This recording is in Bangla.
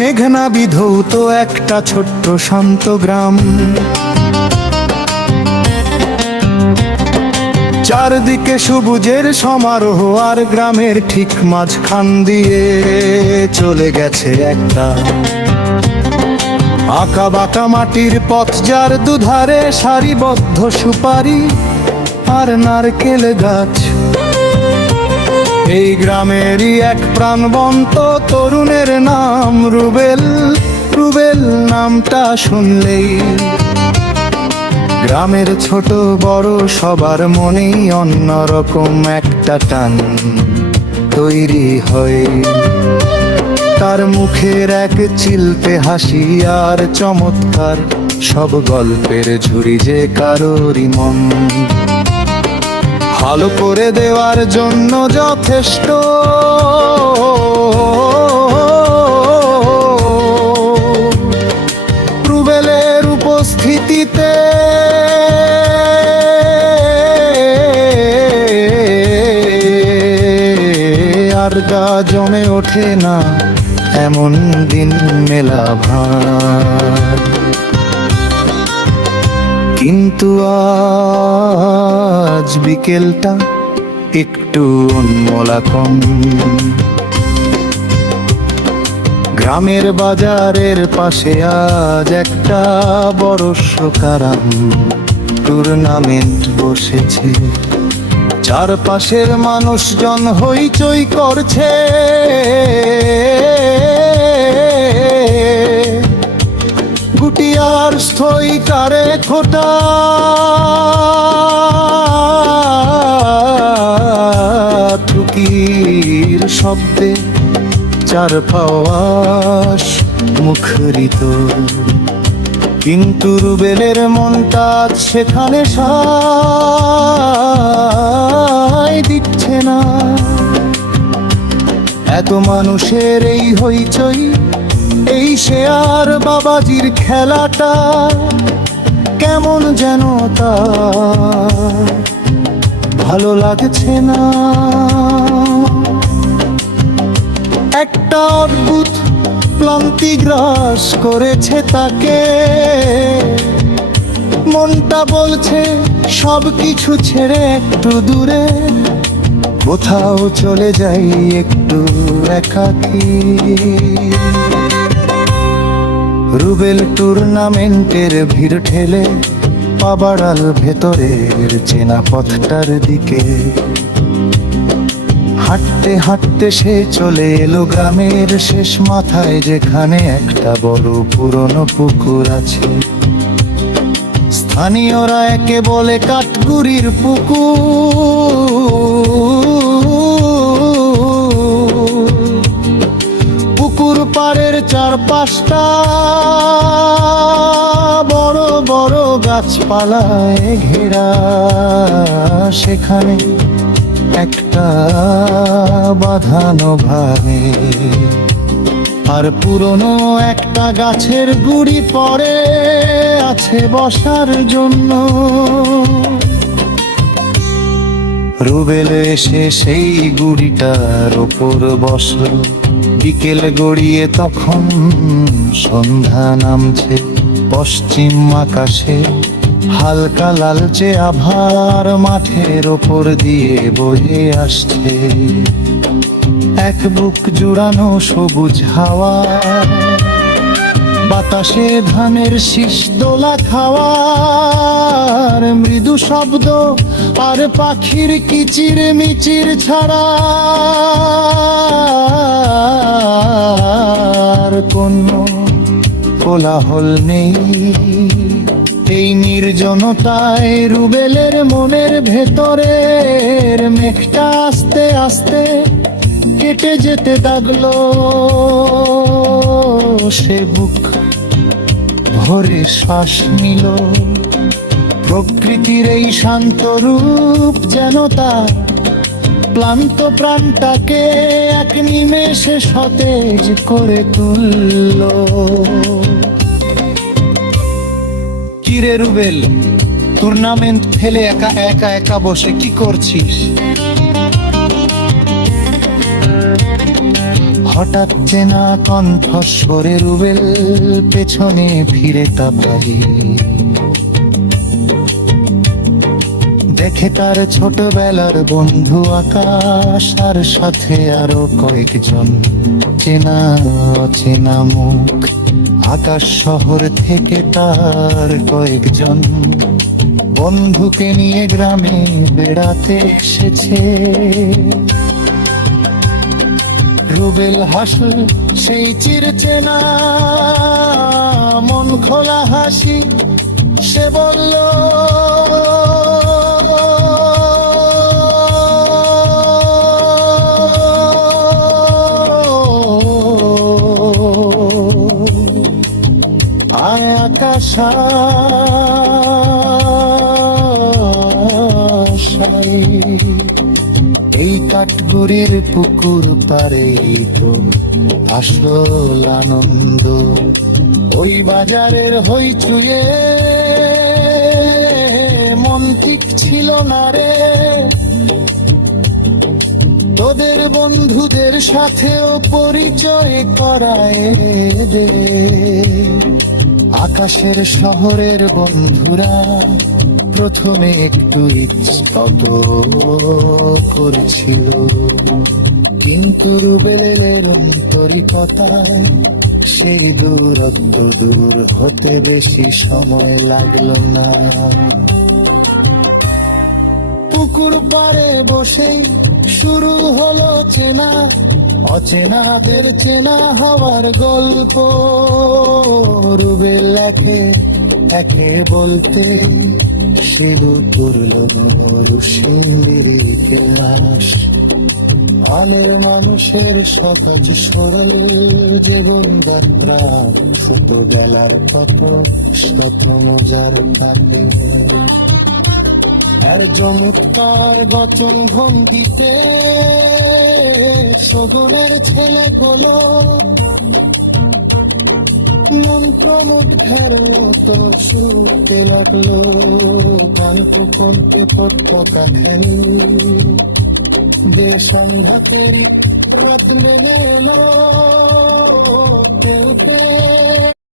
মেঘনা বিধৌত একটা ছোট্ট শান্ত গ্রাম। চারদিকে সবুজের সমারোহ, আর গ্রামের ঠিক মাঝখান দিয়ে চলে গেছে একটা আঁকা বাঁকা মাটির পথ, যার দুধারে সারিবদ্ধ সুপারি আর নারকেল গাছ। এই গ্রামেরই এক প্রাণবন্ত তরুণের নাম রুবেল। রুবেল নামটা শুনলেই গ্রামের ছোট বড় সবার মনেই অন্যরকম একটা টান তৈরি হয়। তার মুখের এক চিলতে হাসি আর চমৎকার সব গল্পের ঝুড়ি যে কারোরই মন ভালো করে দেওয়ার জন্য যথেষ্ট। রুবেলের উপস্থিতিতে আর গা জমে ওঠে না এমন দিন মেলা ভার। কিন্তু আজ বিকেলটা একটু অন্যরকম। গ্রামের বাজারের পাশে আজ একটা বড় কারাম টুর্নামেন্ট বসেছে। চারপাশের মানুষজন হইচই করছে, গুটিয়ার স্থইকারে খোটা টুকির শব্দে চার পাওয়াস মুখরিত। কিন্তু রুবেলের মনটা সেখানে সায় দিচ্ছে না। এত মানুষের এই হইচই, এই শেয়ার বাবাজির খেলাটা কেমন যেন তার ভালো লাগছে না। একটা অদ্ভুত ক্লান্তি গ্রাস করেছে তাকে। মনটা বলছে সব কিছু ছেড়ে একটু দূরে কোথাও চলে যাই একটু একাকী। রুবেল টুর্নামেন্টের ভিড় ঠেলে পা বাড়াল ভেতরের চেনা পথটার দিকে। হাঁটতে হাঁটতে সে চলে এলো গ্রামের শেষ মাথায়, যেখানে একটা বড় পুরনো পুকুর আছে। স্থানীয়রা একে বলে কাঠগুড়ির পুকুর। পুকুর পাড়ের চারপাশটা বড় বড় গাছপালায় ঘেরা। সেখানে একটা বাঁধানো ভারে আর পুরনো একটা গাছের গুড়ি পড়ে আছে বসার জন্য। রুবেল এসে সেই গুড়িটার ওপর বসল। বিকেল গড়িয়ে তখন সন্ধ্যা নামছে। পশ্চিম আকাশে হালকা লালচে আভার মাঠের ওপর দিয়ে বয়ে আসছে। এক বুক জুড়ানো সবুজ হাওয়া, বাতাসে ধানের শীষ দোলা খাওয়ার মৃদু শব্দ, আর পাখির কিচির মিচির ছাড়া আর কোনো কোলাহল নেই। এই নির্জনতায় রুবেলের মনের ভেতরের মেঘটা আস্তে আস্তে কেটে যেতে লাগলো। সে বুক ভরে শ্বাস নিল। প্রকৃতির এই শান্ত রূপ যেন তার ক্লান্ত প্রাণটাকে এক নিমেষে সতেজ করে তুলল। কিরে রুবেল, টুর্নামেন্ট ফেলে একা একা বসে কি করছিস? হঠাৎ চেনা কণ্ঠস্বরে রুবেল পেছনে ফিরে তাকাই, দেখে তার ছোটবেলার বন্ধু আকাশ, আর সাথে আরো কয়েকজন চেনা অচেনা মুখ। আকাশ শহর থেকে তার কয়েকজন বন্ধুকে নিয়ে গ্রামে বেড়াতে এসেছে। রুবেল হাসল সেই চিরচেনা মন খোলা হাসি, সে বলল, আয় আকাশ আশায়, এই কাঠগুড়ির পুকুর পারেই তো আসল আনন্দ। ওই বাজারের হইচুয়ে মন ঠিক ছিল না রে, তোদের বন্ধুদের সাথেও পরিচয় করায় দে। আকাশের শহরের বন্ধুরা প্রথমে একটু ইতস্তত করেছিল, কিন্তু রুবেলের আন্তরিকতায় সেই দূরত্ব দূর হতে বেশি সময় লাগলো না। পুকুর পাড়ে বসেই শুরু হলো চেনা অচেনাদের চেনা হওয়ার গল্প। রুবেল একে একে বলতে শিলু করল রুশিন্দির ইতিহাস। আলের মানুষের সকাজ সরল জীবন যাত্রা, ছোটবেলার কত শত মজার থাকে। আর চমৎকার গঠন ভঙ্গিতে শোভনের ছেলেগুলো মন্ত্রমুগ্ধের মতো শুনতে লাগলো। কান্ত কণ্ঠে পতাকা খেলি দেশ সংঘাতের রাত মেনে এলো।